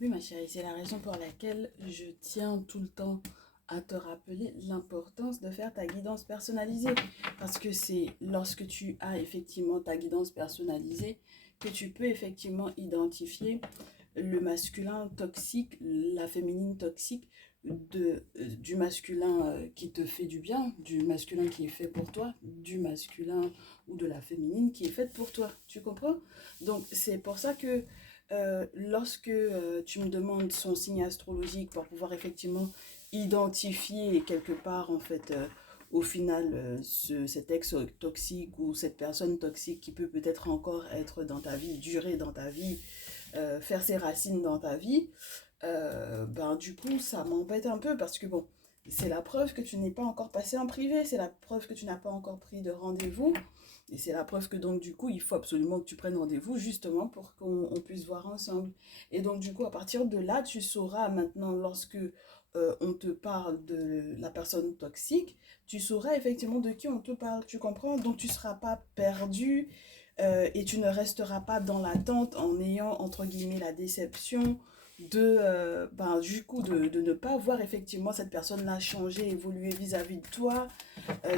Oui, ma chérie, c'est la raison pour laquelle je tiens tout le temps à te rappeler l'importance de faire ta guidance personnalisée. Parce que c'est lorsque tu as effectivement ta guidance personnalisée que tu peux effectivement identifier le masculin toxique, la féminine toxique, du masculin qui te fait du bien, du masculin qui est fait pour toi, du masculin ou de la féminine qui est faite pour toi. Tu comprends? Donc c'est pour ça que lorsque tu me demandes son signe astrologique pour pouvoir effectivement identifier quelque part en fait au final cet ex toxique ou cette personne toxique qui peut peut-être encore être dans ta vie, durer dans ta vie, faire ses racines dans ta vie, ben du coup ça m'embête un peu parce que bon, c'est la preuve que tu n'es pas encore passé en privé, c'est la preuve que tu n'as pas encore pris de rendez-vous. Et c'est la preuve que donc du coup, il faut absolument que tu prennes rendez-vous justement pour qu'on puisse voir ensemble. Et donc du coup, à partir de là, tu sauras maintenant lorsque on te parle de la personne toxique, tu sauras effectivement de qui on te parle, tu comprends? Donc tu ne seras pas perdu et tu ne resteras pas dans l'attente en ayant entre guillemets la déception du coup de ne pas voir effectivement cette personne-là changer, évoluer vis-à-vis de toi,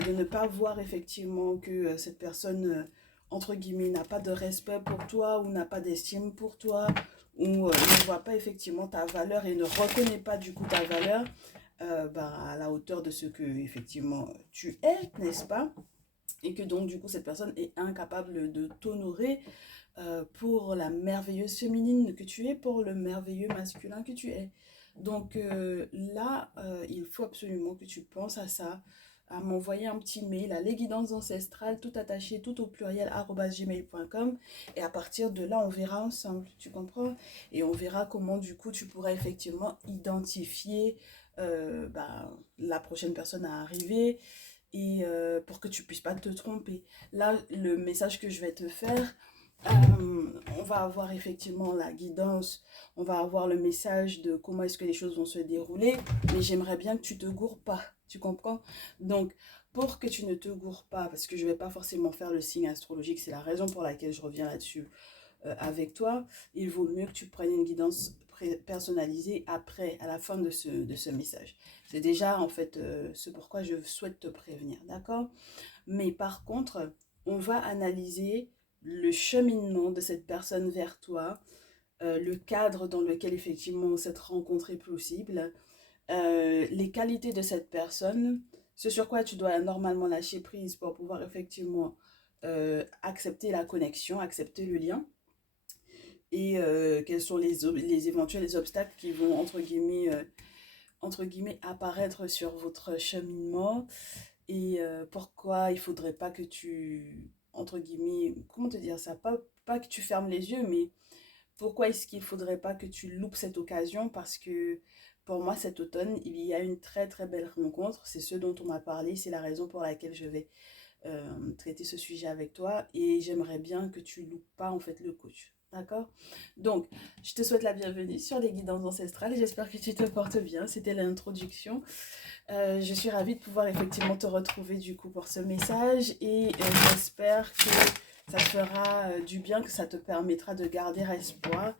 de ne pas voir effectivement que cette personne, entre guillemets, n'a pas de respect pour toi ou n'a pas d'estime pour toi ou ne voit pas effectivement ta valeur et ne reconnaît pas du coup ta valeur à la hauteur de ce que effectivement tu es, n'est-ce pas? Et que donc du coup cette personne est incapable de t'honorer pour la merveilleuse féminine que tu es, pour le merveilleux masculin que tu es. Donc là, il faut absolument que tu penses à ça, à m'envoyer un petit mail à lesguidances ancestrales, tout attaché, tout au pluriel, @gmail.com. Et à partir de là, on verra ensemble, tu comprends? Et on verra comment du coup tu pourras effectivement identifier la prochaine personne à arriver et pour que tu puisses pas te tromper. Là, le message que je vais te faire, on va avoir effectivement la guidance, on va avoir le message de comment est-ce que les choses vont se dérouler, mais j'aimerais bien que tu te gourres pas, tu comprends? Donc, pour que tu ne te gourres pas, parce que je vais pas forcément faire le signe astrologique, c'est la raison pour laquelle je reviens là-dessus avec toi, il vaut mieux que tu prennes une guidance personnalisée après, à la fin de ce message. C'est déjà en fait ce pourquoi je souhaite te prévenir, d'accord? Mais par contre, on va analyser le cheminement de cette personne vers toi, le cadre dans lequel effectivement cette rencontre est possible, les qualités de cette personne, ce sur quoi tu dois normalement lâcher prise pour pouvoir effectivement accepter la connexion, accepter le lien, et quels sont les éventuels obstacles qui vont, entre guillemets, apparaître sur votre cheminement, et pourquoi il faudrait pas que tu, entre guillemets, comment te dire ça, pas que tu fermes les yeux, mais pourquoi est-ce qu'il faudrait pas que tu loupes cette occasion, parce que pour moi cet automne, il y a une très très belle rencontre, c'est ce dont on m'a parlé, c'est la raison pour laquelle je vais traiter ce sujet avec toi, et j'aimerais bien que tu loupes pas en fait le coach. D'accord? Donc, je te souhaite la bienvenue sur les guidances ancestrales et j'espère que tu te portes bien. C'était l'introduction. Je suis ravie de pouvoir effectivement te retrouver du coup pour ce message et j'espère que ça te fera du bien, que ça te permettra de garder espoir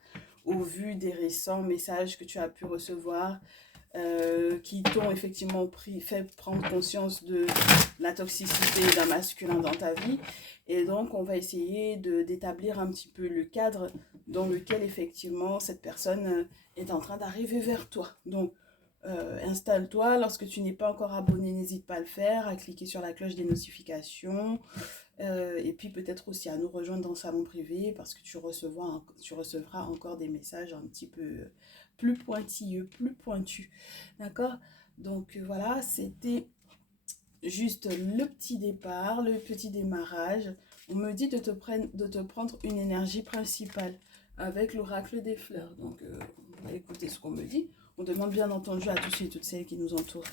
au vu des récents messages que tu as pu recevoir qui t'ont effectivement fait prendre conscience de la toxicité d'un masculin dans ta vie. Et donc, on va essayer d'établir un petit peu le cadre dans lequel effectivement cette personne est en train d'arriver vers toi. Donc, installe-toi. Lorsque tu n'es pas encore abonné, n'hésite pas à le faire, à cliquer sur la cloche des notifications. Et puis peut-être aussi à nous rejoindre dans le salon privé parce que tu recevras encore des messages un petit peu plus pointilleux, plus pointus. D'accord? Donc voilà, c'était juste le petit départ, le petit démarrage. On me dit de te prendre une énergie principale avec l'oracle des fleurs. Donc on va écouter ce qu'on me dit. On demande bien entendu à tous et toutes celles qui nous entourent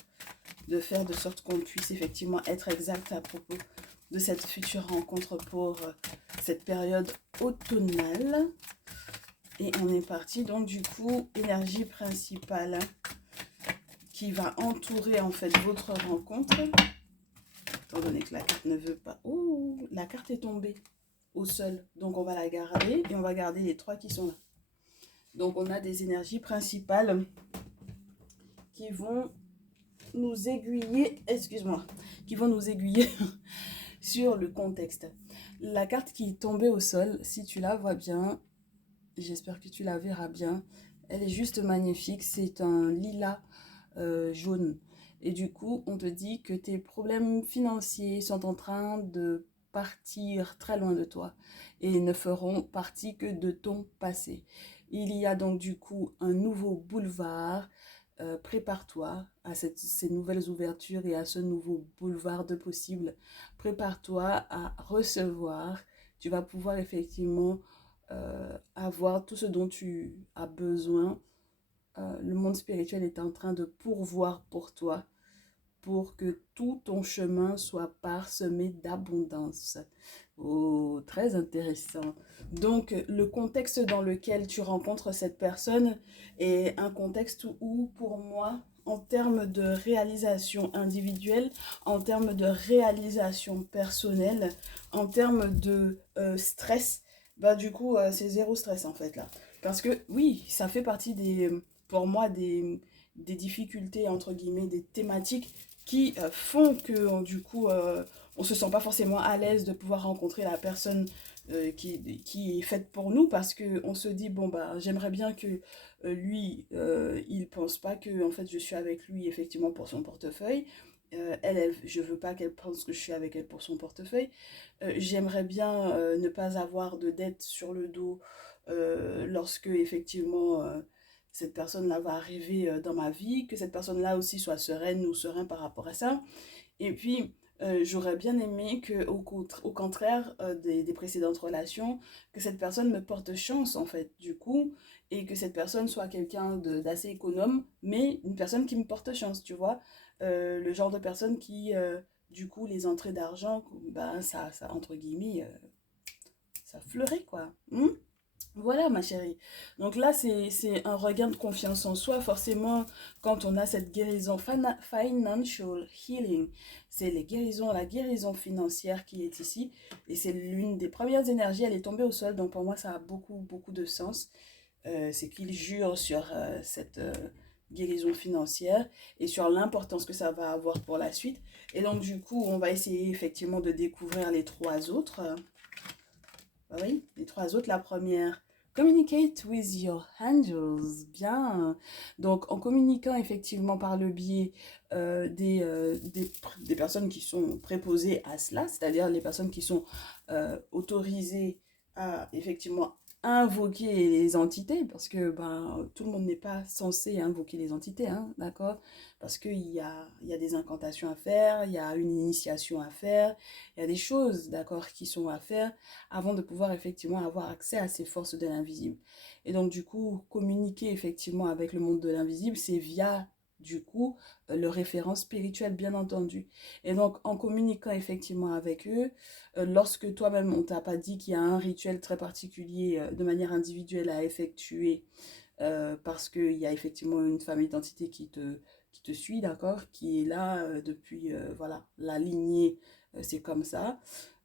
de faire de sorte qu'on puisse effectivement être exact à propos de cette future rencontre pour cette période automnale. Et on est parti, donc du coup, énergie principale qui va entourer en fait votre rencontre. Étant donné que la carte ne veut pas... Oh, la carte est tombée au sol. Donc on va la garder et on va garder les trois qui sont là. Donc, on a des énergies principales qui vont nous aiguiller, excuse-moi, qui vont nous aiguiller sur le contexte. La carte qui est tombée au sol, si tu la vois bien, j'espère que tu la verras bien, elle est juste magnifique, c'est un lilas jaune. Et du coup, on te dit que tes problèmes financiers sont en train de partir très loin de toi et ne feront partie que de ton passé. Il y a donc du coup un nouveau boulevard. Prépare-toi à ces nouvelles ouvertures et à ce nouveau boulevard de possibles. Prépare-toi à recevoir. Tu vas pouvoir effectivement avoir tout ce dont tu as besoin. Le monde spirituel est en train de pourvoir pour toi pour que tout ton chemin soit parsemé d'abondance. Oh, très intéressant. Donc, le contexte dans lequel tu rencontres cette personne est un contexte où, pour moi, en termes de réalisation individuelle, en termes de réalisation personnelle, en termes de stress, bah du coup, c'est zéro stress en fait là. Parce que oui, ça fait partie pour moi, des difficultés, entre guillemets, des thématiques qui font que du coup on se sent pas forcément à l'aise de pouvoir rencontrer la personne qui est faite pour nous, parce que on se dit bon bah j'aimerais bien que lui il pense pas que en fait je suis avec lui effectivement pour son portefeuille. Je veux pas qu'elle pense que je suis avec elle pour son portefeuille. J'aimerais bien ne pas avoir de dette sur le dos lorsque effectivement cette personne-là va arriver dans ma vie, que cette personne-là aussi soit sereine ou serein par rapport à ça. Et puis, j'aurais bien aimé que, au contraire des précédentes relations, que cette personne me porte chance, en fait, du coup, et que cette personne soit quelqu'un d'assez économe, mais une personne qui me porte chance, tu vois. Le genre de personne qui, du coup, les entrées d'argent, ben, ça, entre guillemets, ça fleurit, quoi. Voilà, ma chérie. Donc là, c'est un regain de confiance en soi. Forcément, quand on a cette guérison financial healing, c'est la guérison financière qui est ici. Et c'est l'une des premières énergies. Elle est tombée au sol. Donc pour moi, ça a beaucoup, beaucoup de sens. C'est qu'il jure sur cette guérison financière et sur l'importance que ça va avoir pour la suite. Et donc du coup, on va essayer effectivement de découvrir les trois autres. Oui, les trois autres. La première, communicate with your angels. Bien. Donc, en communiquant effectivement par le biais des personnes qui sont préposées à cela, c'est-à-dire les personnes qui sont autorisées à effectivement invoquer les entités, parce que ben, tout le monde n'est pas censé invoquer les entités, hein, d'accord? Parce qu'il y a des incantations à faire, il y a une initiation à faire, il y a des choses, d'accord, qui sont à faire avant de pouvoir effectivement avoir accès à ces forces de l'invisible. Et donc du coup, communiquer effectivement avec le monde de l'invisible, c'est via du coup le référent spirituel, bien entendu. Et donc en communiquant effectivement avec eux, lorsque toi-même on t'a pas dit qu'il y a un rituel très particulier de manière individuelle à effectuer, parce qu'il y a effectivement une famille d'entités qui te suit, d'accord, qui est là depuis, voilà, la lignée, c'est comme ça.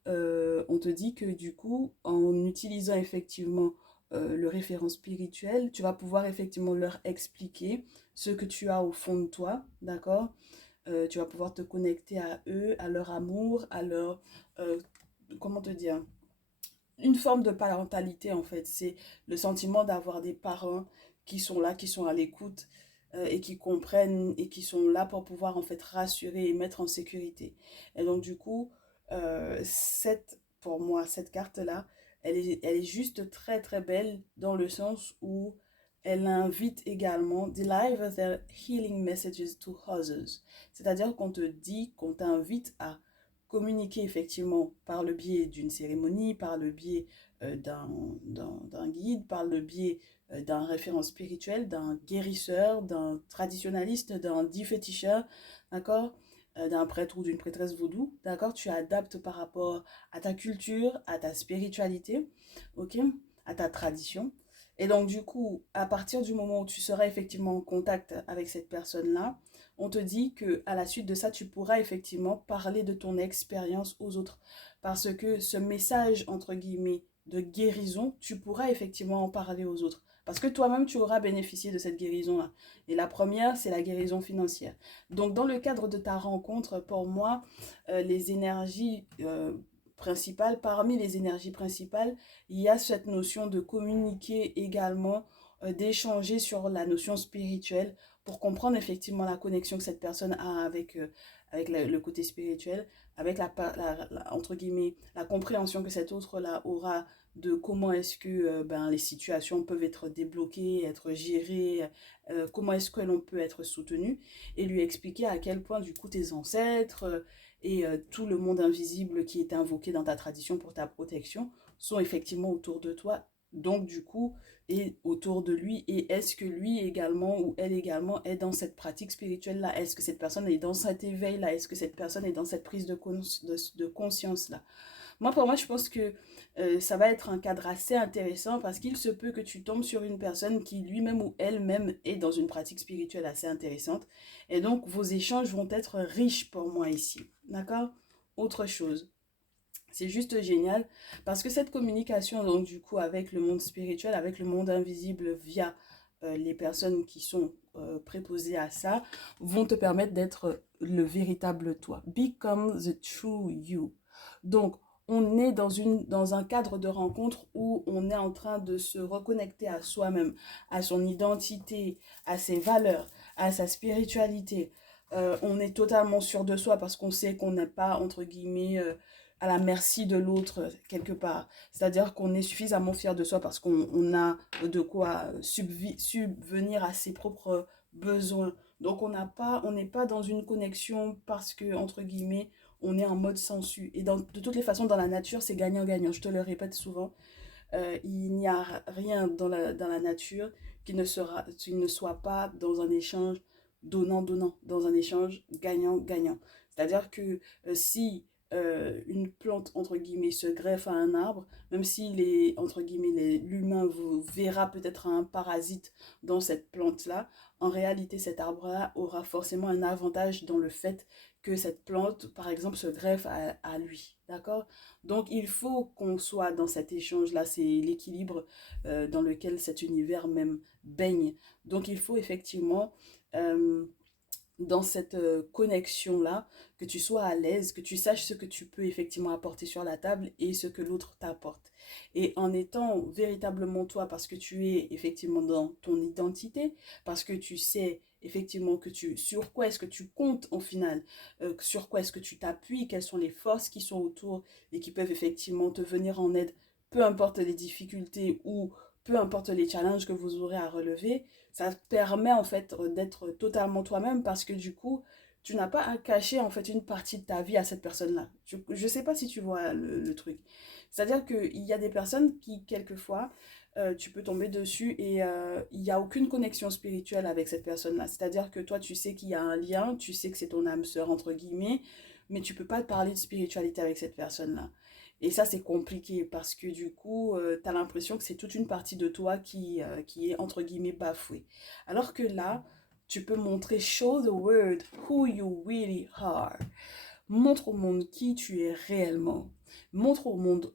On te dit que du coup, en utilisant effectivement le référent spirituel, tu vas pouvoir effectivement leur expliquer ce que tu as au fond de toi, d'accord? Tu vas pouvoir te connecter à eux, à leur amour, à leur, euh, comment te dire, une forme de parentalité en fait. C'est le sentiment d'avoir des parents qui sont là, qui sont à l'écoute et qui comprennent et qui sont là pour pouvoir en fait rassurer et mettre en sécurité. Et donc du coup, pour moi, cette carte-là, elle est juste très très belle dans le sens où elle invite également deliver their healing messages to others. C'est-à-dire qu'on te dit, qu'on t'invite à communiquer effectivement par le biais d'une cérémonie, par le biais d'un guide, par le biais d'un référent spirituel, d'un guérisseur, d'un traditionnaliste, d'un dit féticheur, d'accord, d'un prêtre ou d'une prêtresse vaudou, d'accord, tu adaptes par rapport à ta culture, à ta spiritualité, ok, à ta tradition. Et donc du coup, à partir du moment où tu seras effectivement en contact avec cette personne-là, on te dit que à la suite de ça, tu pourras effectivement parler de ton expérience aux autres. Parce que ce message, entre guillemets, de guérison, tu pourras effectivement en parler aux autres. Parce que toi-même, tu auras bénéficié de cette guérison-là. Et la première, c'est la guérison financière. Donc, dans le cadre de ta rencontre, pour moi, les énergies principales, parmi les énergies principales, il y a cette notion de communiquer également, d'échanger sur la notion spirituelle pour comprendre effectivement la connexion que cette personne a avec le côté spirituel, avec entre guillemets, la compréhension que cet autre-là aura de comment est-ce que ben, les situations peuvent être débloquées, être gérées, comment est-ce que l'on peut être soutenu, et lui expliquer à quel point du coup tes ancêtres et tout le monde invisible qui est invoqué dans ta tradition pour ta protection sont effectivement autour de toi, donc du coup, et autour de lui, et est-ce que lui également ou elle également est dans cette pratique spirituelle-là, est-ce que cette personne est dans cet éveil-là, est-ce que cette personne est dans cette prise de conscience-là. Moi, pour moi, je pense que ça va être un cadre assez intéressant parce qu'il se peut que tu tombes sur une personne qui lui-même ou elle-même est dans une pratique spirituelle assez intéressante. Et donc, vos échanges vont être riches pour moi ici. D'accord? Autre chose. C'est juste génial parce que cette communication, donc du coup, avec le monde spirituel, avec le monde invisible via les personnes qui sont préposées à ça, vont te permettre d'être le véritable toi. Become the true you. Donc, on est dans un cadre de rencontre où on est en train de se reconnecter à soi-même, à son identité, à ses valeurs, à sa spiritualité. On est totalement sûr de soi parce qu'on sait qu'on n'est pas, entre guillemets, à la merci de l'autre quelque part. C'est-à-dire qu'on est suffisamment fier de soi parce qu'on a de quoi subvenir à ses propres besoins. Donc on n'est pas dans une connexion parce que, entre guillemets, on est en mode sensu. Et de toutes les façons, dans la nature, c'est gagnant-gagnant. Je te le répète souvent. Il n'y a rien dans la nature qui ne soit pas dans un échange donnant-donnant, dans un échange gagnant-gagnant. C'est-à-dire que si une plante, entre guillemets, se greffe à un arbre, même si entre guillemets, l'humain verra peut-être un parasite dans cette plante-là, en réalité, cet arbre-là aura forcément un avantage dans le fait que cette plante, par exemple, se greffe à lui. D'accord? Donc, il faut qu'on soit dans cet échange-là. C'est l'équilibre dans lequel cet univers même baigne. Donc, il faut effectivement, euh, dans cette connexion-là, que tu sois à l'aise, que tu saches ce que tu peux effectivement apporter sur la table et ce que l'autre t'apporte. Et en étant véritablement toi, parce que tu es effectivement dans ton identité, parce que tu sais effectivement sur quoi est-ce que tu comptes au final, sur quoi est-ce que tu t'appuies, quelles sont les forces qui sont autour et qui peuvent effectivement te venir en aide, peu importe les difficultés ou peu importe les challenges que vous aurez à relever, ça te permet en fait d'être totalement toi-même parce que du coup, tu n'as pas à cacher en fait une partie de ta vie à cette personne-là. Je ne sais pas si tu vois le truc. C'est-à-dire qu'il y a des personnes qui, quelquefois, tu peux tomber dessus et il n'y a aucune connexion spirituelle avec cette personne-là. C'est-à-dire que toi, tu sais qu'il y a un lien, tu sais que c'est ton âme sœur, entre guillemets, mais tu peux pas parler de spiritualité avec cette personne-là. Et ça, c'est compliqué parce que du coup, tu as l'impression que c'est toute une partie de toi qui est, entre guillemets, bafouée. Alors que là, tu peux montrer, show the world who you really are. Montre au monde qui tu es réellement. Montre au monde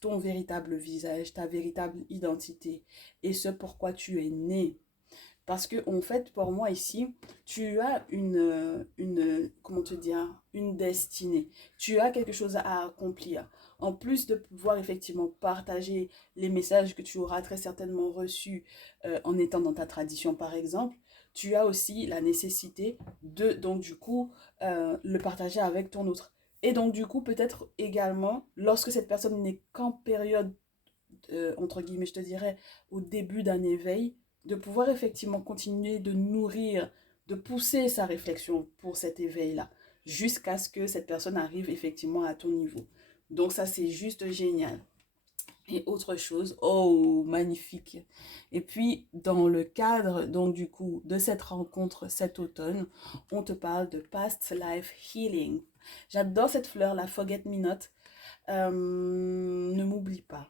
ton véritable visage, ta véritable identité et ce pourquoi tu es né. Parce que, en fait, pour moi ici, tu as comment te dire, une destinée. Tu as quelque chose à accomplir. En plus de pouvoir effectivement partager les messages que tu auras très certainement reçus en étant dans ta tradition, par exemple, tu as aussi la nécessité de, donc du coup, le partager avec ton autre. Et donc, du coup, peut-être également, lorsque cette personne n'est qu'en période entre guillemets, je te dirais, au début d'un éveil, de pouvoir effectivement continuer de nourrir, de pousser sa réflexion pour cet éveil-là, jusqu'à ce que cette personne arrive effectivement à ton niveau. Donc ça, c'est juste génial. Et autre chose, oh, magnifique. Et puis, dans le cadre, donc du coup, de cette rencontre cet automne, on te parle de Past Life Healing. J'adore cette fleur, la Forget Me Not. Ne m'oublie pas,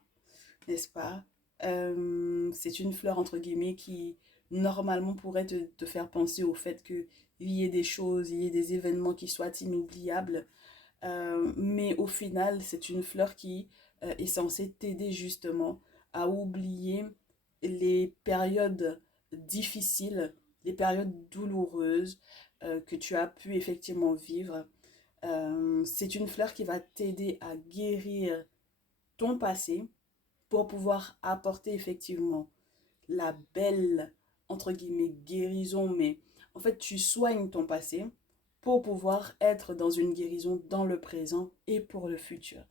n'est-ce pas? C'est une fleur, entre guillemets, qui normalement pourrait te faire penser au fait qu'il y ait des choses, il y ait des événements qui soient inoubliables. Mais au final, c'est une fleur qui est censée t'aider justement à oublier les périodes difficiles, les périodes douloureuses que tu as pu effectivement vivre. C'est une fleur qui va t'aider à guérir ton passé pour pouvoir apporter effectivement la belle, entre guillemets, guérison, mais en fait, tu soignes ton passé pour pouvoir être dans une guérison dans le présent et pour le futur.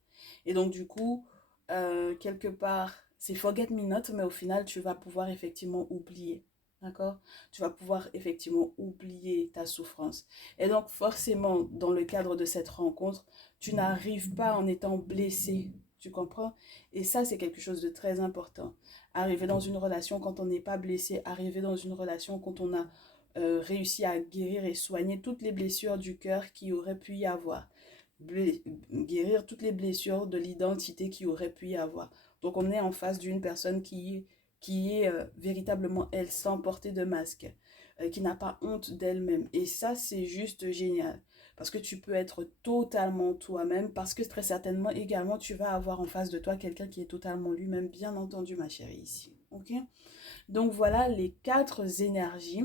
Et donc, du coup, quelque part, c'est forget me not, mais au final, tu vas pouvoir effectivement oublier. D'accord? Tu vas pouvoir effectivement oublier ta souffrance. Et donc, forcément, dans le cadre de cette rencontre, tu n'arrives pas en étant blessé. Tu comprends? Et ça, c'est quelque chose de très important. Arriver dans une relation quand on n'est pas blessé, arriver dans une relation quand on a réussi à guérir et soigner toutes les blessures du cœur qui aurait pu y avoir. Guérir toutes les blessures de l'identité qui aurait pu y avoir. Donc on est en face d'une personne qui est véritablement elle, sans porter de masque, qui n'a pas honte d'elle-même. Et ça, c'est juste génial. Parce que tu peux être totalement toi-même, parce que très certainement également, tu vas avoir en face de toi quelqu'un qui est totalement lui-même, bien entendu, ma chérie, ici. Ok? Donc voilà les 4 énergies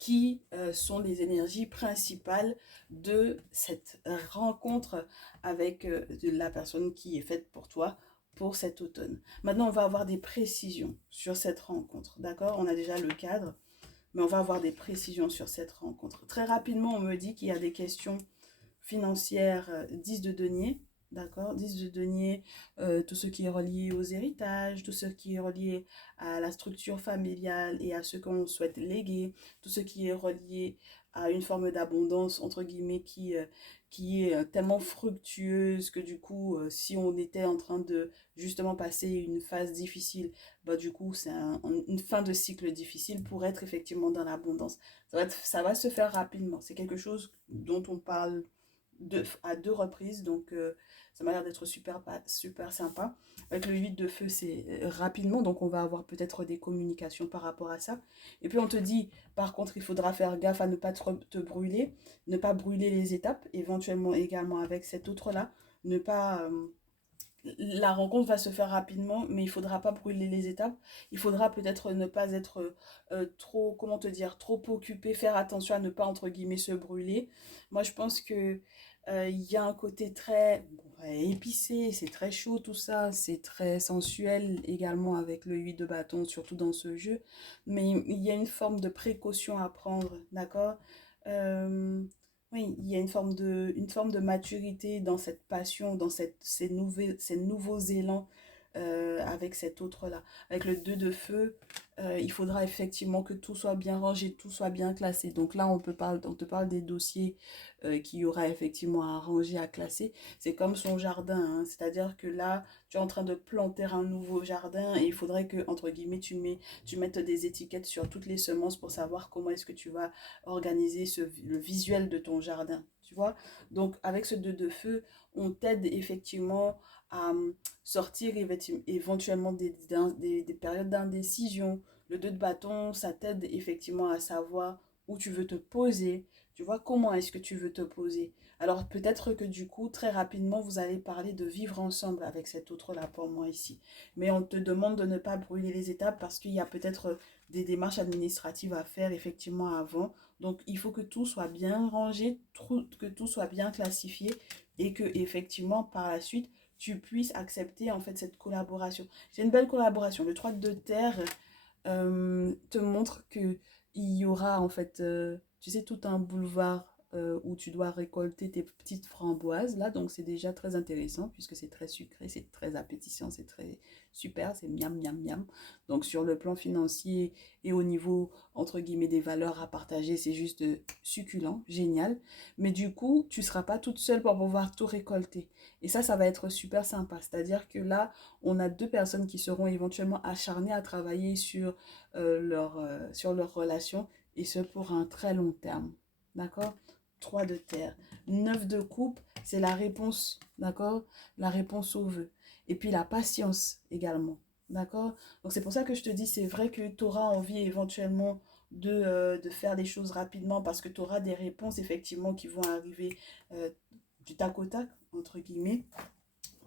qui sont les énergies principales de cette rencontre avec la personne qui est faite pour toi pour cet automne. Maintenant, on va avoir des précisions sur cette rencontre, d'accord? On a déjà le cadre, mais on va avoir des précisions sur cette rencontre. Très rapidement, on me dit qu'il y a des questions financières, 10 de denier, d'accord? 10 de denier, tout ce qui est relié aux héritages, tout ce qui est relié à la structure familiale et à ce qu'on souhaite léguer, tout ce qui est relié à une forme d'abondance, entre guillemets, qui est tellement fructueuse que du coup, si on était en train de justement passer une phase difficile, bah du coup, c'est une fin de cycle difficile pour être effectivement dans l'abondance. Ça va se faire rapidement. C'est quelque chose dont on parle à 2 reprises, donc ça m'a l'air d'être super sympa. Avec le 8 de feu, c'est rapidement, donc on va avoir peut-être des communications par rapport à ça. Et puis on te dit, par contre, il faudra faire gaffe à ne pas te brûler, ne pas brûler les étapes, éventuellement également avec cet autre-là, ne pas... la rencontre va se faire rapidement, mais il ne faudra pas brûler les étapes. Il faudra peut-être ne pas être trop, comment te dire, trop occupé, faire attention à ne pas, entre guillemets, se brûler. Moi, je pense que il y a un côté très bon, épicé, c'est très chaud tout ça, c'est très sensuel également avec le 8 de bâton, surtout dans ce jeu. Mais il y a une forme de précaution à prendre, d'accord? Euh, oui, il y a une forme de maturité dans cette passion, dans ces nouveaux élans avec cet autre-là. Avec le 2 de feu, il faudra effectivement que tout soit bien rangé, tout soit bien classé. Donc là, on te parle des dossiers qu'il y aura effectivement à ranger, à classer. C'est comme son jardin, hein. C'est-à-dire que là, tu es en train de planter un nouveau jardin et il faudrait que, entre guillemets, tu mettes des étiquettes sur toutes les semences pour savoir comment est-ce que tu vas organiser le visuel de ton jardin, tu vois. Donc avec ce 2 de feu, on t'aide effectivement à sortir éventuellement des périodes d'indécision. Le 2 de bâton, ça t'aide effectivement à savoir où tu veux te poser, tu vois, comment est-ce que tu veux te poser. Alors peut-être que du coup, très rapidement, vous allez parler de vivre ensemble avec cet autre-là pour moi ici. Mais on te demande de ne pas brûler les étapes parce qu'il y a peut-être des démarches administratives à faire effectivement avant. Donc il faut que tout soit bien rangé, que tout soit bien classifié et que effectivement par la suite tu puisses accepter en fait cette collaboration. C'est une belle collaboration. Le 3 de terre te montre que il y aura en fait, tu sais, tout un boulevard où tu dois récolter tes petites framboises là, donc c'est déjà très intéressant puisque c'est très sucré, c'est très appétissant, c'est très super, c'est miam miam miam. Donc sur le plan financier et au niveau entre guillemets des valeurs à partager, c'est juste succulent, génial. Mais du coup, tu seras pas toute seule pour pouvoir tout récolter. Et ça va être super sympa. C'est-à-dire que là, on a 2 personnes qui seront éventuellement acharnées à travailler sur leur relation et ce pour un très long terme. D'accord? 3 de terre. 9 de coupe, c'est la réponse, d'accord? La réponse au vœu. Et puis la patience également, d'accord? Donc c'est pour ça que je te dis, c'est vrai que tu auras envie éventuellement de faire les choses rapidement parce que tu auras des réponses effectivement qui vont arriver du tac au tac, entre guillemets,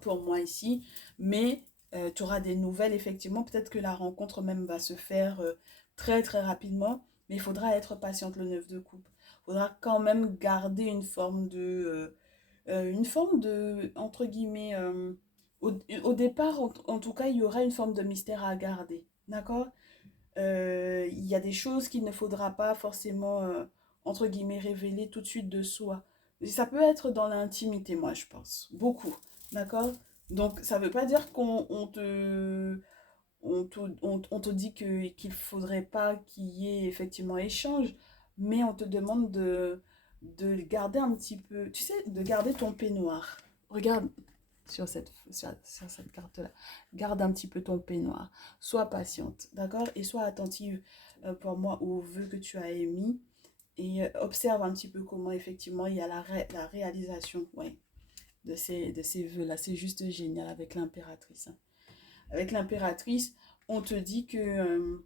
pour moi ici. Mais Tu auras des nouvelles, effectivement. Peut-être que la rencontre même va se faire très très rapidement, mais il faudra être patiente, le 9 de coupe. Il faudra quand même garder une forme de, entre guillemets, au départ, en tout cas, il y aura une forme de mystère à garder. D'accord? Il y a des choses qu'il ne faudra pas forcément, entre guillemets, révéler tout de suite de soi. Ça peut être dans l'intimité, moi, je pense. Beaucoup. D'accord? Donc, ça ne veut pas dire on te dit qu'il faudrait pas qu'il y ait effectivement échange, mais on te demande de garder un petit peu, tu sais, de garder ton peignoir. Regarde sur cette carte-là. Garde un petit peu ton peignoir. Sois patiente, d'accord? Et sois attentive pour moi aux vœux que tu as émis. Et observe un petit peu comment effectivement il y a la réalisation, ouais, de ces vœux-là. C'est juste génial avec l'impératrice, hein. Avec l'impératrice, on te dit que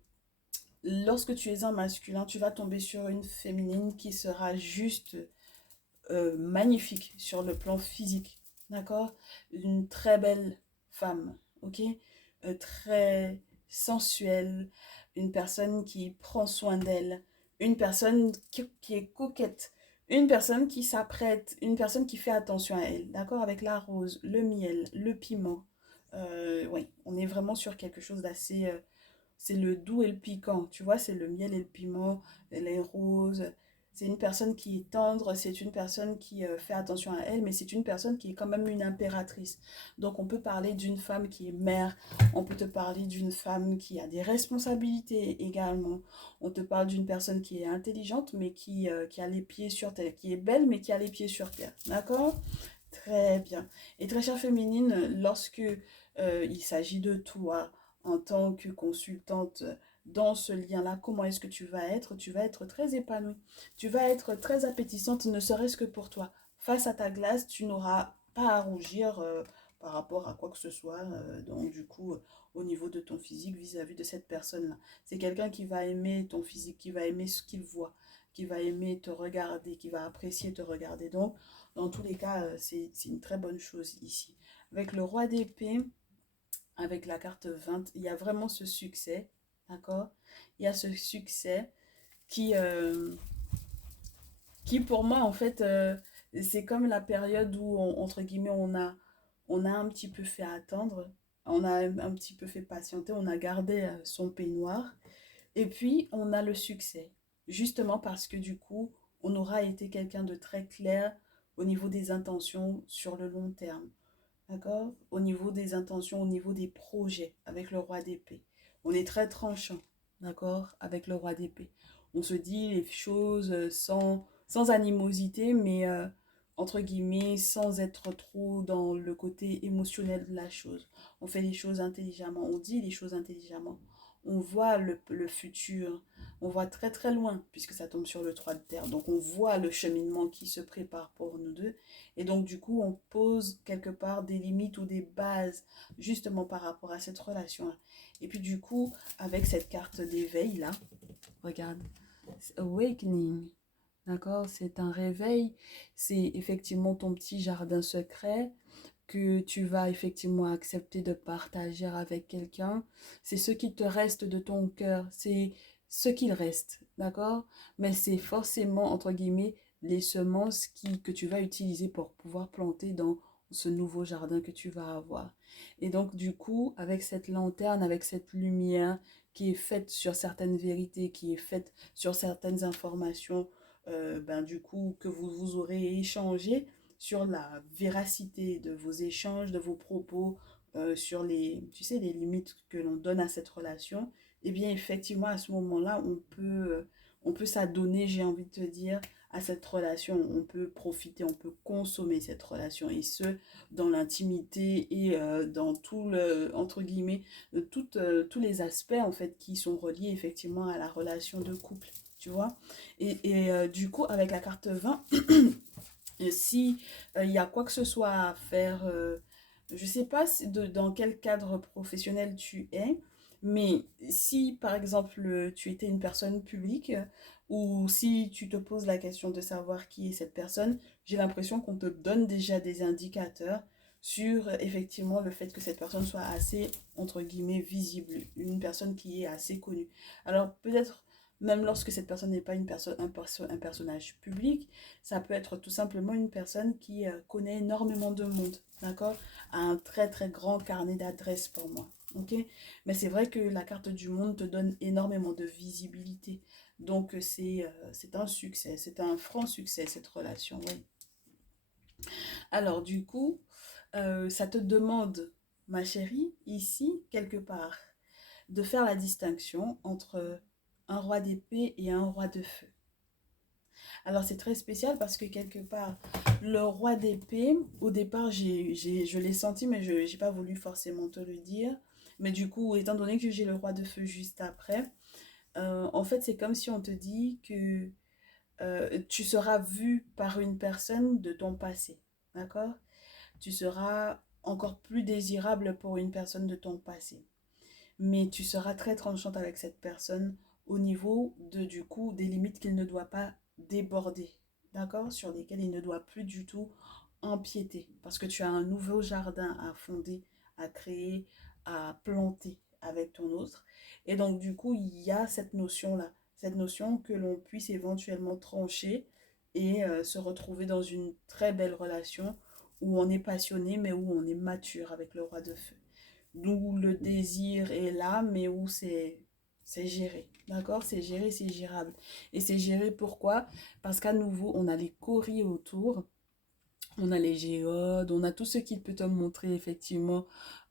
lorsque tu es un masculin, tu vas tomber sur une féminine qui sera juste magnifique sur le plan physique. D'accord? Une très belle femme, ok? Très sensuelle, une personne qui prend soin d'elle, une personne qui est coquette, une personne qui s'apprête, une personne qui fait attention à elle, d'accord? Avec la rose, le miel, le piment. Oui, on est vraiment sur quelque chose d'assez... c'est le doux et le piquant, tu vois, c'est le miel et le piment, les roses. C'est une personne qui est tendre, c'est une personne qui fait attention à elle, mais c'est une personne qui est quand même une impératrice. Donc on peut parler d'une femme qui est mère, on peut te parler d'une femme qui a des responsabilités également. On te parle d'une personne qui est intelligente, mais qui a les pieds sur terre, qui est belle, mais qui a les pieds sur terre. D'accord? Très bien. Et très chère féminine, lorsque il s'agit de toi en tant que consultante dans ce lien-là, comment est-ce que tu vas être? Tu vas être très épanouie. Tu vas être très appétissante, ne serait-ce que pour toi. Face à ta glace, tu n'auras pas à rougir par rapport à quoi que ce soit. Donc, du coup, au niveau de ton physique vis-à-vis de cette personne-là. C'est quelqu'un qui va aimer ton physique, qui va aimer ce qu'il voit, qui va aimer te regarder, qui va apprécier te regarder. Donc, dans tous les cas, c'est une très bonne chose ici. Avec le roi d'épée, avec la carte 20, il y a vraiment ce succès, d'accord? Il y a ce succès qui, euh, qui pour moi, en fait, c'est comme la période où, entre guillemets, on a un petit peu fait attendre, on a un petit peu fait patienter, on a gardé son peignoir, et puis on a le succès, justement parce que du coup, on aura été quelqu'un de très clair au niveau des intentions sur le long terme. D'accord? Au niveau des intentions, au niveau des projets avec le roi d'épée. On est très tranchant, d'accord? Avec le roi d'épée. On se dit les choses sans animosité, mais entre guillemets, sans être trop dans le côté émotionnel de la chose. On fait les choses intelligemment, on dit les choses intelligemment. On voit le futur, on voit très très loin, puisque ça tombe sur le 3 de terre. Donc on voit le cheminement qui se prépare pour nous deux. Et donc, du coup, on pose quelque part des limites ou des bases justement par rapport à cette relation. Et puis, du coup, avec cette carte d'éveil là, regarde, Awakening, d'accord? C'est un réveil, c'est effectivement ton petit jardin secret que tu vas effectivement accepter de partager avec quelqu'un. C'est ce qui te reste de ton cœur, c'est ce qu'il reste, d'accord? Mais c'est forcément, entre guillemets, les semences que tu vas utiliser pour pouvoir planter dans ce nouveau jardin que tu vas avoir. Et donc, du coup, avec cette lanterne, avec cette lumière qui est faite sur certaines vérités, qui est faite sur certaines informations, ben, du coup, que vous aurez échangé, sur la véracité de vos échanges, de vos propos, sur tu sais, les limites que l'on donne à cette relation, eh bien, effectivement, à ce moment-là, on peut s'adonner, j'ai envie de te dire, à cette relation. On peut profiter, on peut consommer cette relation, et ce, dans l'intimité et dans tout le, entre guillemets, tous les aspects, en fait, qui sont reliés, effectivement, à la relation de couple, tu vois. Du coup, avec la carte 20, si il y a quoi que ce soit à faire, je ne sais pas dans quel cadre professionnel tu es, mais si par exemple tu étais une personne publique ou si tu te poses la question de savoir qui est cette personne, j'ai l'impression qu'on te donne déjà des indicateurs sur effectivement le fait que cette personne soit assez, entre guillemets, visible, une personne qui est assez connue. Alors peut-être même lorsque cette personne n'est pas une personne, un personnage public, ça peut être tout simplement une personne qui connaît énormément de monde, d'accord? A un très très grand carnet d'adresses pour moi, ok? Mais c'est vrai que la carte du monde te donne énormément de visibilité. Donc c'est un succès, c'est un franc succès cette relation, oui. Alors du coup, ça te demande, ma chérie, ici, quelque part, de faire la distinction entre un roi d'épée et un roi de feu. Alors c'est très spécial parce que quelque part, le roi d'épée, au départ, je l'ai senti, mais je n'ai pas voulu forcément te le dire. Mais du coup, étant donné que j'ai le roi de feu juste après, en fait, c'est comme si on te dit que tu seras vu par une personne de ton passé. D'accord? Tu seras encore plus désirable pour une personne de ton passé. Mais tu seras très tranchante avec cette personne au niveau de, du coup, des limites qu'il ne doit pas déborder. D'accord? Sur lesquelles il ne doit plus du tout empiéter. Parce que tu as un nouveau jardin à fonder, à créer, à planter avec ton autre. Et donc, du coup, il y a cette notion-là. Cette notion que l'on puisse éventuellement trancher et se retrouver dans une très belle relation où on est passionné, mais où on est mature avec le roi de feu. D'où le désir est là, mais où c'est géré. D'accord? C'est géré, c'est gérable. Et c'est géré pourquoi? Parce qu'à nouveau, on a les coris autour, on a les géodes, on a tout ce qui peut te montrer effectivement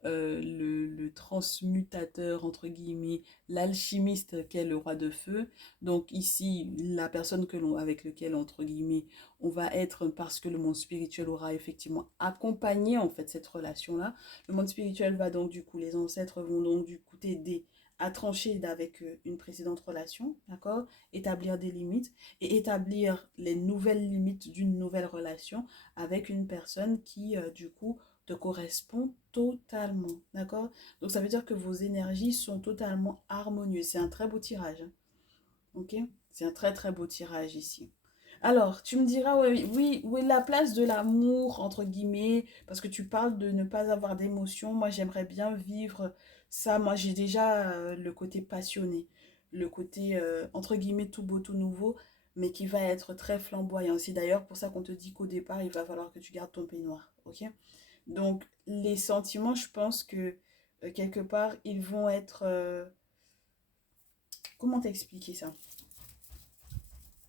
le transmutateur, entre guillemets, l'alchimiste qu'est le roi de feu. Donc ici, la personne avec laquelle, entre guillemets, on va être parce que le monde spirituel aura effectivement accompagné en fait cette relation-là. Le monde spirituel va donc du coup, les ancêtres vont donc du coup t'aider à trancher avec une précédente relation, d'accord? Établir des limites et établir les nouvelles limites d'une nouvelle relation avec une personne qui, du coup, te correspond totalement. D'accord? Donc, ça veut dire que vos énergies sont totalement harmonieuses. C'est un très beau tirage. Hein. Ok? C'est un très, très beau tirage ici. Alors, tu me diras, oui, oui, où est la place de l'amour, entre guillemets, parce que tu parles de ne pas avoir d'émotion. Moi, j'aimerais bien vivre ça. Moi, j'ai déjà le côté passionné, le côté, entre guillemets, tout beau, tout nouveau, mais qui va être très flamboyant. C'est d'ailleurs pour ça qu'on te dit qu'au départ, il va falloir que tu gardes ton peignoir, ok? Donc, les sentiments, je pense que, quelque part, ils vont être... comment t'expliquer ça?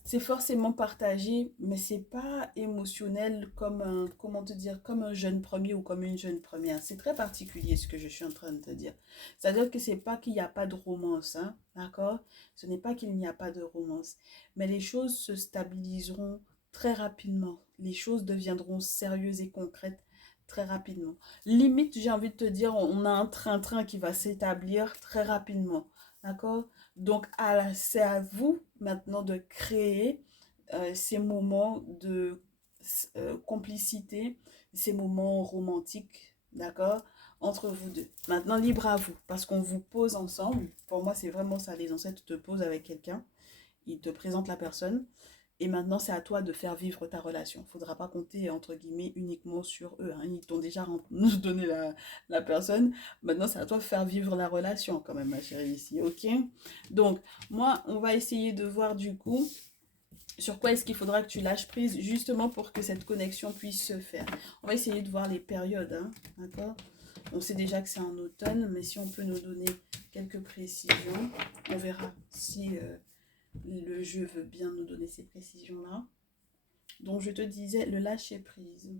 C'est forcément partagé, mais c'est pas émotionnel comme un, comment te dire, comme un jeune premier ou comme une jeune première. C'est très particulier ce que je suis en train de te dire. C'est-à-dire que c'est pas qu'il n'y a pas de romance, hein, d'accord? Ce n'est pas qu'il n'y a pas de romance, mais les choses se stabiliseront très rapidement. Les choses deviendront sérieuses et concrètes très rapidement. Limite, j'ai envie de te dire, on a un train-train qui va s'établir très rapidement, d'accord? Donc, c'est à vous maintenant de créer ces moments de complicité, ces moments romantiques, d'accord, entre vous deux. Maintenant, libre à vous, parce qu'on vous pose ensemble. Pour moi, c'est vraiment ça. Les ancêtres te posent avec quelqu'un, ils te présentent la personne, et maintenant, c'est à toi de faire vivre ta relation. Il ne faudra pas compter, entre guillemets, uniquement sur eux. Hein. Ils t'ont déjà donné la personne. Maintenant, c'est à toi de faire vivre la relation, quand même, ma chérie, ici. OK? Donc, moi, on va essayer de voir, du coup, sur quoi est-ce qu'il faudra que tu lâches prise, justement, pour que cette connexion puisse se faire. On va essayer de voir les périodes. Hein. D'accord? On sait déjà que c'est en automne, mais si on peut nous donner quelques précisions, on verra si... le jeu veut bien nous donner ces précisions-là. Donc, je te disais le lâcher prise.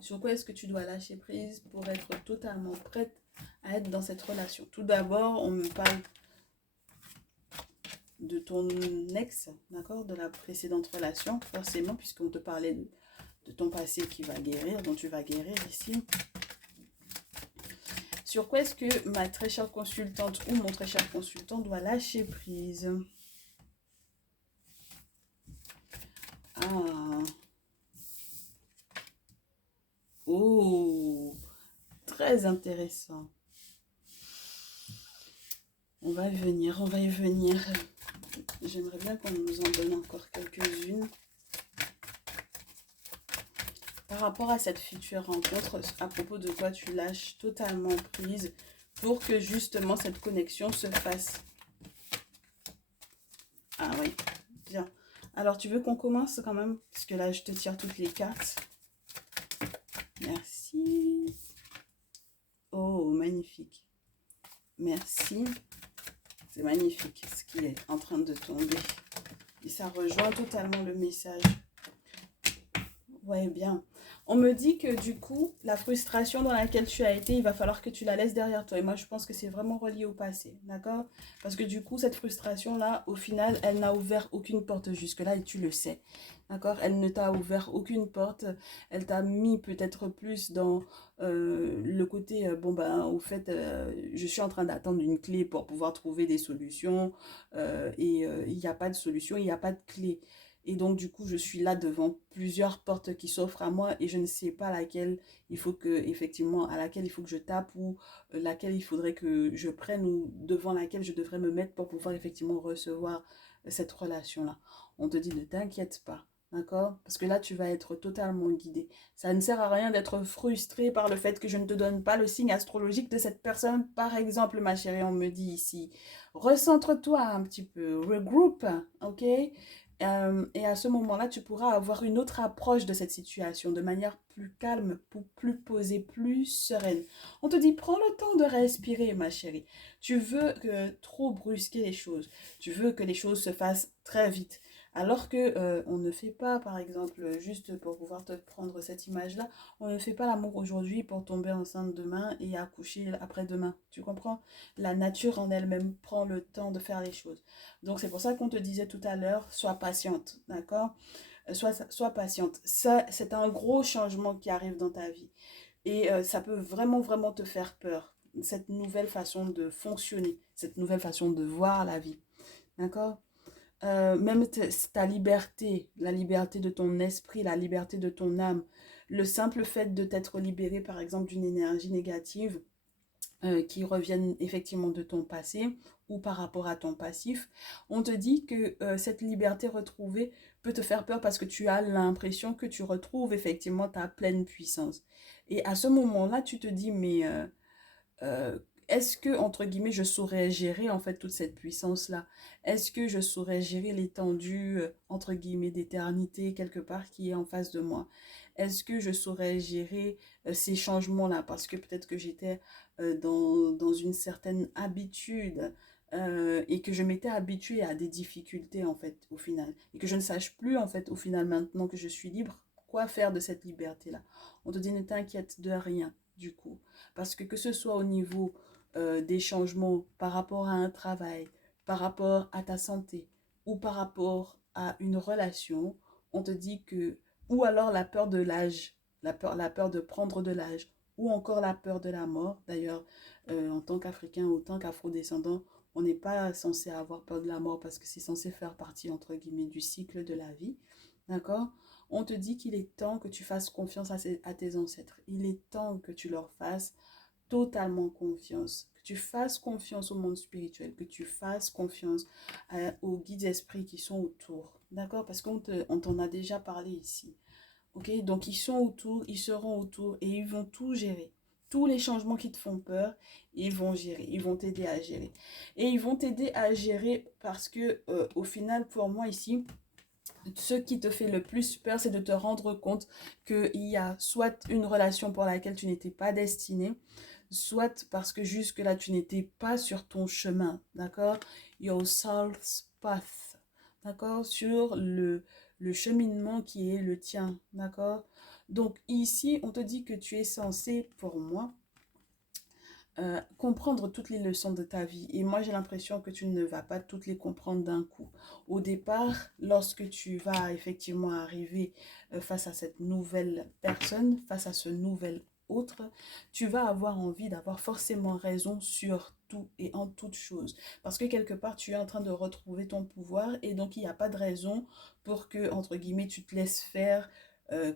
Sur quoi est-ce que tu dois lâcher prise pour être totalement prête à être dans cette relation? Tout d'abord, on me parle de ton ex, d'accord, de la précédente relation, forcément, puisqu'on te parlait de ton passé qui va guérir, dont tu vas guérir ici. Sur quoi est-ce que ma très chère consultante ou mon très cher consultant doit lâcher prise? Ah, oh, très intéressant. On va y venir, on va y venir. J'aimerais bien qu'on nous en donne encore quelques-unes. par rapport à cette future rencontre, à propos de quoi tu lâches totalement prise pour que justement cette connexion se fasse. Ah oui, bien. Alors, tu veux qu'on commence quand même? Parce que là, je te tire toutes les cartes. Merci. Oh, magnifique. Merci. C'est magnifique ce qui est en train de tomber. Et ça rejoint totalement le message. Ouais, bien. On me dit que du coup, la frustration dans laquelle tu as été, il va falloir que tu la laisses derrière toi. Et moi, je pense que c'est vraiment relié au passé, d'accord? Parce que du coup, cette frustration-là, au final, elle n'a ouvert aucune porte jusque-là et tu le sais, d'accord? Elle ne t'a ouvert aucune porte. Elle t'a mis peut-être plus dans le côté, bon ben, au fait, je suis en train d'attendre une clé pour pouvoir trouver des solutions il n'y a pas de solution, il n'y a pas de clé. Et donc, du coup, je suis là devant plusieurs portes qui s'offrent à moi et je ne sais pas laquelle il faut que, effectivement, à laquelle il faut que je tape ou laquelle il faudrait que je prenne ou devant laquelle je devrais me mettre pour pouvoir effectivement recevoir cette relation-là. On te dit ne t'inquiète pas, d'accord? Parce que là, tu vas être totalement guidé. Ça ne sert à rien d'être frustré par le fait que je ne te donne pas le signe astrologique de cette personne. Par exemple, ma chérie, on me dit ici, recentre-toi un petit peu, regroupe, ok? Et à ce moment-là, tu pourras avoir une autre approche de cette situation, de manière plus calme, plus posée, plus sereine. On te dit, prends le temps de respirer, ma chérie. Tu veux que trop brusquer les choses. Tu veux que les choses se fassent très vite. Alors que on ne fait pas, par exemple, juste pour pouvoir te prendre cette image-là, on ne fait pas l'amour aujourd'hui pour tomber enceinte demain et accoucher après-demain. Tu comprends? La nature en elle-même prend le temps de faire les choses. Donc, c'est pour ça qu'on te disait tout à l'heure, sois patiente, d'accord? Sois patiente. Ça, c'est un gros changement qui arrive dans ta vie. Et ça peut vraiment, vraiment te faire peur. Cette nouvelle façon de fonctionner, cette nouvelle façon de voir la vie, d'accord? Même ta liberté, la liberté de ton esprit, la liberté de ton âme, le simple fait de t'être libéré, par exemple, d'une énergie négative, qui reviennent effectivement de ton passé ou par rapport à ton passif, on te dit que cette liberté retrouvée peut te faire peur parce que tu as l'impression que tu retrouves effectivement ta pleine puissance. Et à ce moment-là, tu te dis, mais euh, est-ce que, entre guillemets, je saurais gérer en fait toute cette puissance-là? Est-ce que je saurais gérer l'étendue, entre guillemets, d'éternité quelque part qui est en face de moi? Est-ce que je saurais gérer ces changements-là? Parce que peut-être que j'étais dans une certaine habitude et que je m'étais habituée à des difficultés en fait au final. Et que je ne sache plus en fait au final maintenant que je suis libre, quoi faire de cette liberté-là. On te dit ne t'inquiète de rien du coup. Parce que ce soit au niveau des changements par rapport à un travail, par rapport à ta santé ou par rapport à une relation, on te dit que, ou alors la peur de l'âge, la peur de prendre de l'âge, ou encore la peur de la mort. D'ailleurs, en tant qu'Africain ou en tant qu'Afro-descendant, on n'est pas censé avoir peur de la mort parce que c'est censé faire partie, entre guillemets, du cycle de la vie. D'accord? On te dit qu'il est temps que tu fasses confiance à tes ancêtres. Il est temps que tu leur fasses totalement confiance, que tu fasses confiance au monde spirituel, que tu fasses confiance aux guides esprits qui sont autour. D'accord? Parce on t'en a déjà parlé ici. Ok? Donc ils sont autour, ils seront autour et ils vont tout gérer. Tous les changements qui te font peur, ils vont gérer, ils vont t'aider à gérer. Et ils vont t'aider à gérer parce que au final, pour moi ici, ce qui te fait le plus peur, c'est de te rendre compte qu'il y a soit une relation pour laquelle tu n'étais pas destiné, soit parce que jusque-là, tu n'étais pas sur ton chemin, d'accord? Your soul's path, d'accord? Sur le cheminement qui est le tien, d'accord? Donc ici, on te dit que tu es censé, pour moi, comprendre toutes les leçons de ta vie. Et moi, j'ai l'impression que tu ne vas pas toutes les comprendre d'un coup. Au départ, lorsque tu vas effectivement arriver face à cette nouvelle personne, face à ce nouvel autre, tu vas avoir envie d'avoir forcément raison sur tout et en toute chose. Parce que quelque part, tu es en train de retrouver ton pouvoir et donc il n'y a pas de raison pour que, entre guillemets, tu te laisses faire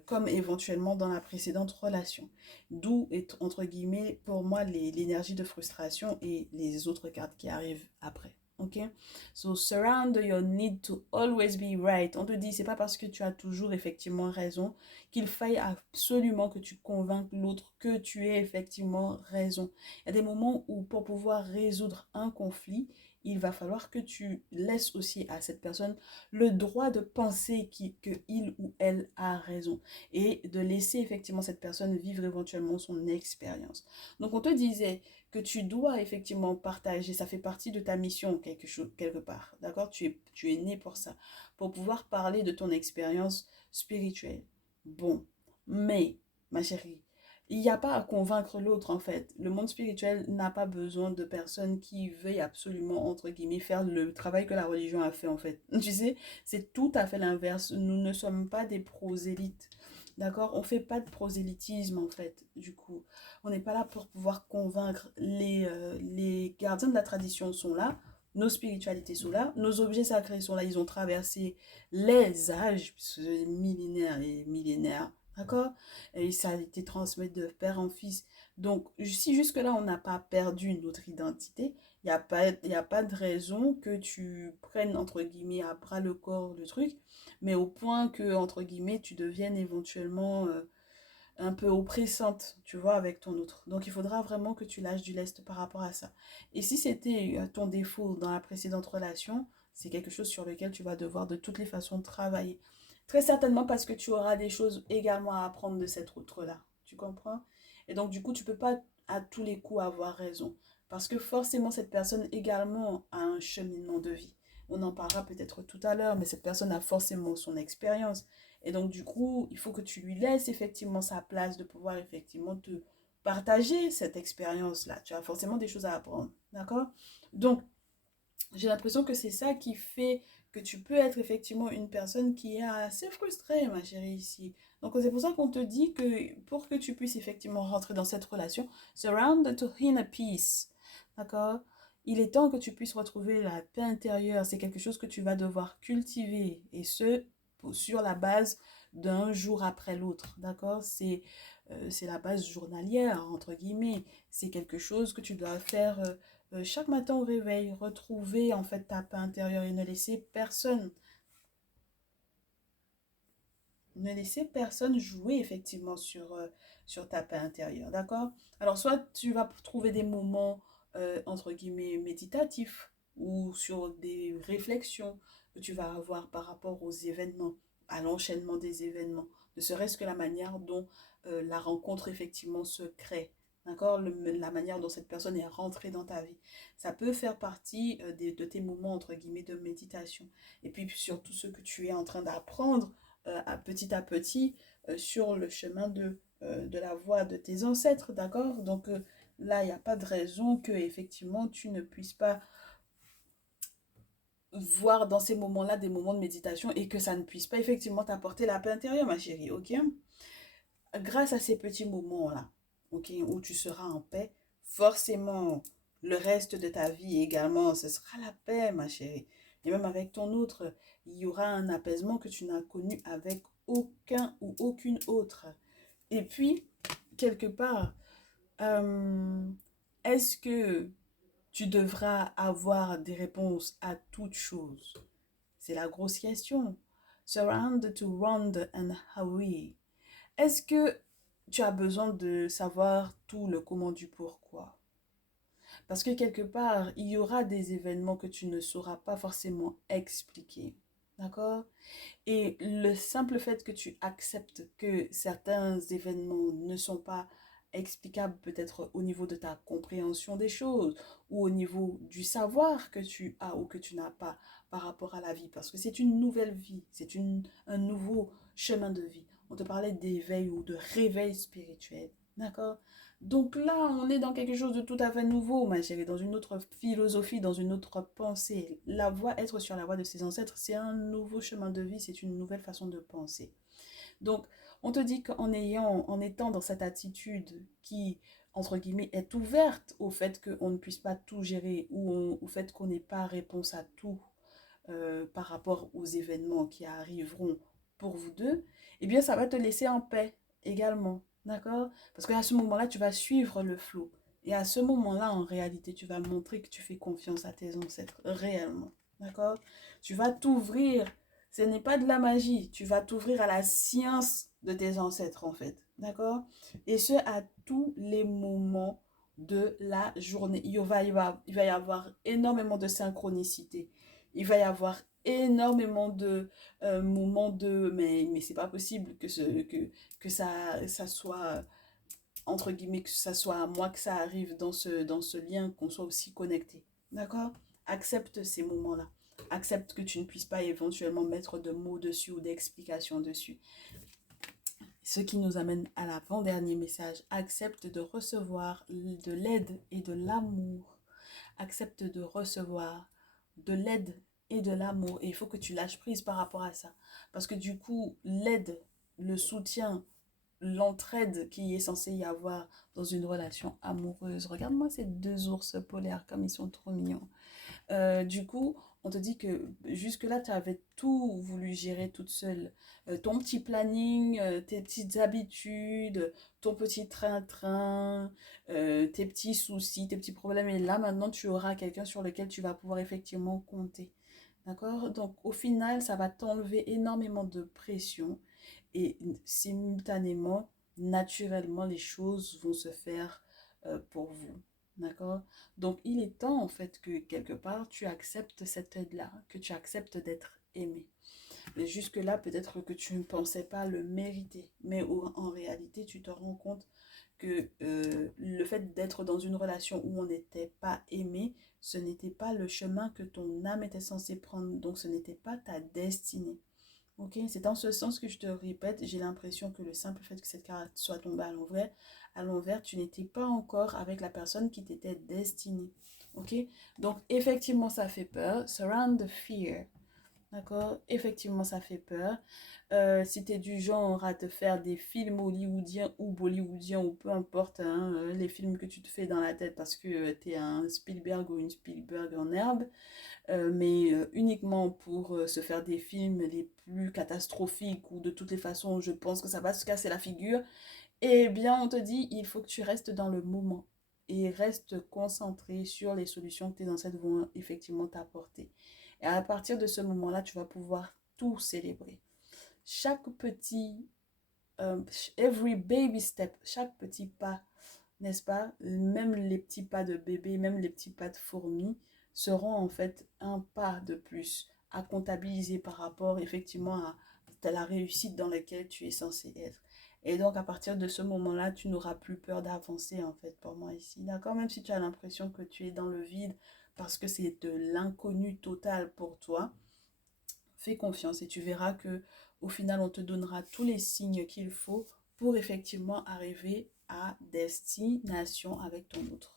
comme éventuellement dans la précédente relation. D'où est, entre guillemets, pour moi, l'énergie de frustration et les autres cartes qui arrivent après. Ok? So, surround your need to always be right. On te dit, c'est pas parce que tu as toujours effectivement raison qu'il faille absolument que tu convainques l'autre que tu aies effectivement raison. Il y a des moments où pour pouvoir résoudre un conflit, il va falloir que tu laisses aussi à cette personne le droit de penser que il ou elle a raison et de laisser effectivement cette personne vivre éventuellement son expérience. Donc on te disait que tu dois effectivement partager, ça fait partie de ta mission quelque part, d'accord? Tu es né pour ça, pour pouvoir parler de ton expérience spirituelle. Bon, mais, ma chérie, il n'y a pas à convaincre l'autre en fait. Le monde spirituel n'a pas besoin de personnes qui veuillent absolument, entre guillemets, faire le travail que la religion a fait en fait. Tu sais, c'est tout à fait l'inverse. Nous ne sommes pas des prosélytes. D'accord? On ne fait pas de prosélytisme en fait, du coup. On n'est pas là pour pouvoir convaincre. Les gardiens de la tradition sont là, nos spiritualités sont là, nos objets sacrés sont là. Ils ont traversé les âges, millénaires et millénaires. D'accord? Et ça a été transmis de père en fils. Donc, si jusque-là, on n'a pas perdu notre identité, il y a pas de raison que tu prennes, entre guillemets, à bras le corps le truc, mais au point que, entre guillemets, tu deviennes éventuellement un peu oppressante, tu vois, avec ton autre. Donc, il faudra vraiment que tu lâches du lest par rapport à ça. Et si c'était ton défaut dans la précédente relation, c'est quelque chose sur lequel tu vas devoir de toutes les façons travailler. Très certainement parce que tu auras des choses également à apprendre de cette autre-là. Tu comprends? Et donc, du coup, tu peux pas à tous les coups avoir raison. Parce que forcément, cette personne également a un cheminement de vie. On en parlera peut-être tout à l'heure, mais cette personne a forcément son expérience. Et donc, du coup, il faut que tu lui laisses effectivement sa place de pouvoir effectivement te partager cette expérience-là. Tu as forcément des choses à apprendre. D'accord? Donc, j'ai l'impression que c'est ça qui fait que tu peux être effectivement une personne qui est assez frustrée, ma chérie, ici. Donc, c'est pour ça qu'on te dit que pour que tu puisses effectivement rentrer dans cette relation, surround to inner peace. D'accord? Il est temps que tu puisses retrouver la paix intérieure. C'est quelque chose que tu vas devoir cultiver. Et ce, sur la base d'un jour après l'autre. D'accord? C'est la base journalière, entre guillemets. C'est quelque chose que tu dois faire chaque matin au réveil, retrouver en fait ta paix intérieure et ne laisser personne jouer effectivement sur ta paix intérieure, d'accord? Alors soit tu vas trouver des moments entre guillemets méditatifs ou sur des réflexions que tu vas avoir par rapport aux événements, à l'enchaînement des événements, ne serait-ce que la manière dont la rencontre effectivement se crée. D'accord? La manière dont cette personne est rentrée dans ta vie. Ça peut faire partie de tes moments, entre guillemets, de méditation. Et puis surtout ce que tu es en train d'apprendre à petit sur le chemin de la voie de tes ancêtres, d'accord? Donc là, il n'y a pas de raison que effectivement tu ne puisses pas voir dans ces moments-là des moments de méditation et que ça ne puisse pas effectivement t'apporter la paix intérieure, ma chérie, ok? Grâce à ces petits moments-là, ok, où tu seras en paix, forcément, le reste de ta vie également, ce sera la paix, ma chérie. Et même avec ton autre, il y aura un apaisement que tu n'as connu avec aucun ou aucune autre. Et puis, quelque part, euh, est-ce que tu devras avoir des réponses à toutes choses? C'est la grosse question. Surround to round and hurry. Est-ce que tu as besoin de savoir tout le comment du pourquoi? Parce que quelque part, il y aura des événements que tu ne sauras pas forcément expliquer. D'accord? Et le simple fait que tu acceptes que certains événements ne sont pas explicables peut-être au niveau de ta compréhension des choses ou au niveau du savoir que tu as ou que tu n'as pas par rapport à la vie. Parce que c'est une nouvelle vie, un nouveau chemin de vie. On te parlait d'éveil ou de réveil spirituel. D'accord? Donc là, on est dans quelque chose de tout à fait nouveau, ma chérie, dans une autre philosophie, dans une autre pensée. La voie, être sur la voie de ses ancêtres, c'est un nouveau chemin de vie, c'est une nouvelle façon de penser. Donc, on te dit en étant dans cette attitude qui, entre guillemets, est ouverte au fait qu'on ne puisse pas tout gérer ou au fait qu'on n'ait pas réponse à tout par rapport aux événements qui arriveront pour vous deux, eh bien, ça va te laisser en paix également. D'accord? Parce qu'à ce moment-là, tu vas suivre le flot. Et à ce moment-là, en réalité, tu vas montrer que tu fais confiance à tes ancêtres, réellement. D'accord? Tu vas t'ouvrir. Ce n'est pas de la magie. Tu vas t'ouvrir à la science de tes ancêtres, en fait. D'accord? Et ce, à tous les moments de la journée. Il va y avoir énormément de synchronicité. Il va y avoir énormément de moments de mais c'est pas possible que ça soit entre guillemets, que ça soit à moi que ça arrive dans ce lien, qu'on soit aussi connecté. D'accord? Accepte ces moments-là. Accepte que tu ne puisses pas éventuellement mettre de mots dessus ou d'explications dessus. Ce qui nous amène à l'avant-dernier message. Accepte de recevoir de l'aide et de l'amour. Accepte de recevoir de l'aide et de l'amour. Et il faut que tu lâches prise par rapport à ça. Parce que du coup, l'aide, le soutien, l'entraide qui est censée y avoir dans une relation amoureuse. Regarde-moi ces deux ours polaires comme ils sont trop mignons. Du coup, on te dit que jusque-là, tu avais tout voulu gérer toute seule. Ton petit planning, tes petites habitudes, ton petit train-train, tes petits soucis, tes petits problèmes. Et là, maintenant, tu auras quelqu'un sur lequel tu vas pouvoir effectivement compter. D'accord? Donc, au final, ça va t'enlever énormément de pression et simultanément, naturellement, les choses vont se faire pour vous. D'accord? Donc, il est temps, en fait, que quelque part, tu acceptes cette aide-là, que tu acceptes d'être aimé. Mais jusque-là, peut-être que tu ne pensais pas le mériter. Mais en réalité, tu te rends compte que le fait d'être dans une relation où on n'était pas aimé, ce n'était pas le chemin que ton âme était censée prendre. Donc, ce n'était pas ta destinée. Ok, c'est dans ce sens que je te répète, j'ai l'impression que le simple fait que cette carte soit tombée à l'envers, tu n'étais pas encore avec la personne qui t'était destinée. Ok, donc effectivement ça fait peur. Surround the fear. D'accord? Effectivement, ça fait peur. Si tu es du genre à te faire des films hollywoodiens ou bollywoodiens ou peu importe hein, les films que tu te fais dans la tête parce que tu es un Spielberg ou une Spielberg en herbe, mais uniquement pour se faire des films les plus catastrophiques ou de toutes les façons, je pense que ça va se casser la figure, eh bien, on te dit, il faut que tu restes dans le moment et reste concentré sur les solutions que tes ancêtres vont effectivement t'apporter. Et à partir de ce moment-là, tu vas pouvoir tout célébrer. Chaque petit, every baby step, chaque petit pas, n'est-ce pas? Même les petits pas de bébé, même les petits pas de fourmi seront en fait un pas de plus à comptabiliser par rapport effectivement à la réussite dans laquelle tu es censé être. Et donc à partir de ce moment-là, tu n'auras plus peur d'avancer en fait pour moi ici, d'accord? Même si tu as l'impression que tu es dans le vide parce que c'est de l'inconnu total pour toi, fais confiance et tu verras que au final on te donnera tous les signes qu'il faut pour effectivement arriver à destination avec ton autre.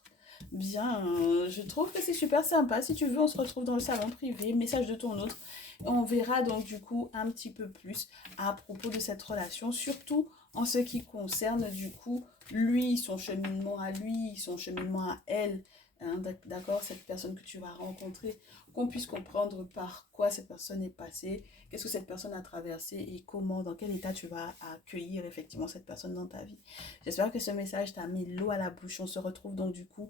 Bien, je trouve que c'est super sympa. Si tu veux, on se retrouve dans le salon privé, message de ton autre. On verra donc du coup un petit peu plus à propos de cette relation, surtout en ce qui concerne du coup lui, son cheminement à lui, son cheminement à elle. Hein, d'accord, cette personne que tu vas rencontrer, qu'on puisse comprendre par quoi cette personne est passée, qu'est-ce que cette personne a traversé et comment, dans quel état tu vas accueillir effectivement cette personne dans ta vie. J'espère que ce message t'a mis l'eau à la bouche. On se retrouve donc du coup,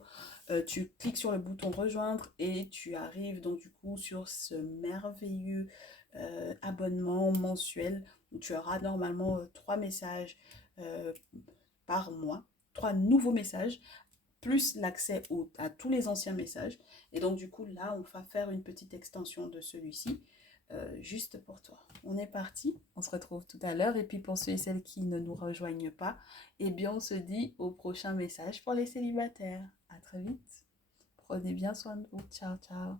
tu cliques sur le bouton rejoindre et tu arrives donc du coup sur ce merveilleux abonnement mensuel où tu auras normalement 3 messages par mois, 3 nouveaux messages plus l'accès à tous les anciens messages. Et donc, du coup, là, on va faire une petite extension de celui-ci, juste pour toi. On est parti. On se retrouve tout à l'heure. Et puis, pour ceux et celles qui ne nous rejoignent pas, eh bien, on se dit au prochain message pour les célibataires. À très vite. Prenez bien soin de vous. Ciao, ciao.